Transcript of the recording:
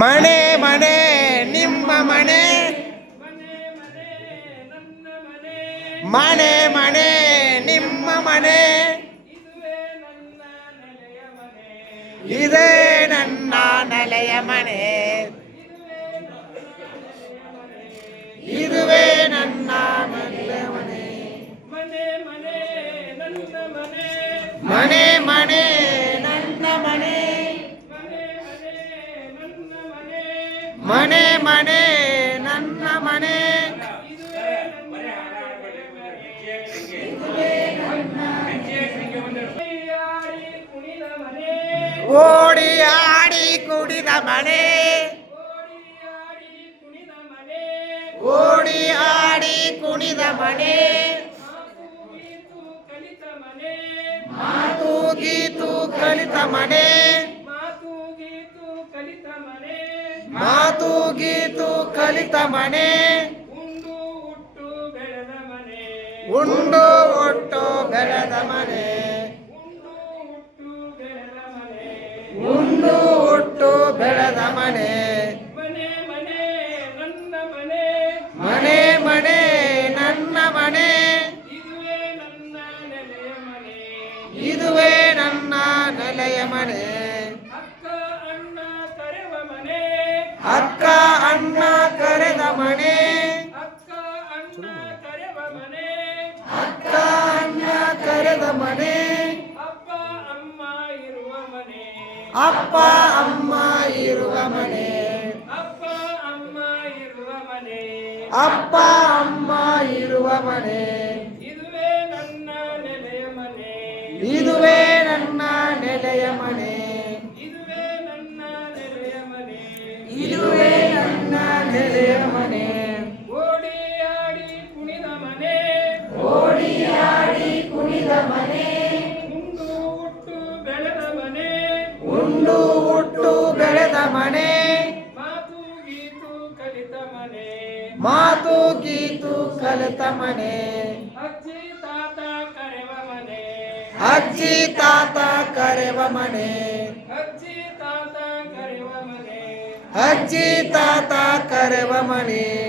ಮನೆ ಮನೆ ನಿಮ್ಮ ಮನೆ ಮನೆ ಮನೆ ನನ್ನ ಮನೆ ಮನೆ ಮನೆ ನಿಮ್ಮ ಮನೆ ಇದುವೇ ನನ್ನ ನೆಲೆಯ ಮನೆ ಇದುವೇ ನನ್ನ ನೆಲೆಯ ಮನೆ ಮನೆ ಮನೆ ನನ್ನ ಮನೆ ಮನೆ ಮನೆ ನನ್ನ ಮನೆ ಓಡಿ ಆಡಿ ಕುಡಿದ ಮನೆ ಓಡಿ ಆಡಿ ಕುಣಿದ ಮನೆ ಮಾತು ಗೀತು ಕಲಿತ ಮನೆ ಮಾತು ಗೀತು ಕಲಿತ ಮನೆ. ಉಂಡು ಹುಟ್ಟು ಬೆಳೆದ ಮನೆ. ಉಂಡು ಒಟ್ಟು ಬೆಳೆದ ಮನೆ. ಉಂಡು ಹುಟ್ಟು ಒಟ್ಟು ಬೆಳೆದ ಮನೆ. ಮನೆ ಮನೆ ನನ್ನ ಮನೆ. ಮನೆ ಮನೆ ನನ್ನ ಮನೆ. ಇದುವೇ ನನ್ನ ನೆಲೆಯ ಮನೆ. ಇದುವೇ ನನ್ನ ನೆಲೆಯ ಮನೆ. ಅಕ್ಕ ಅಣ್ಣ ಕರೆದ ಮನೆ. ಅಕ್ಕ ಅಣ್ಣ ಕರೆವ ಮನೆ. ಅಕ್ಕ ಅಣ್ಣ ಕರೆದ ಮನೆ. ಅಪ್ಪ ಅಮ್ಮ ಇರುವ ಮನೆ. ಅಪ್ಪ ಅಮ್ಮ ಇರುವ ಮನೆ. ಅಪ್ಪ ಅಮ್ಮ ಇರುವ ಮನೆ. ಅಪ್ಪ ಅಮ್ಮ ಇರುವ ಮನೆ. ಇದುವೇ ನನ್ನ ನೆಲೆಯ ಮನೆ. ಇದುವೇ ನನ್ನ ನೆಲೆಯ ಮನೆ. ಉಂಡು ಹುಟ್ಟು ಬೆಳೆದ ಮನೆ. ಮಾತು ಗೀತು ಕಲಿತ ಮನೆ. ಮಾತು ಗೀತು ಕಲಿತ ಮನೆ. ಅಜ್ಜಿ ತಾತ ಕರೆವ ಮನೆ. ಅಜ್ಜಿ ತಾತ ಕರೆವ ಮನೆ. ಅಜ್ಜಿ ತಾತ ಕರೆವ ಮನೆ. ಅಜ್ಜಿ ತಾತ ಕರೆವ ಮನೆ.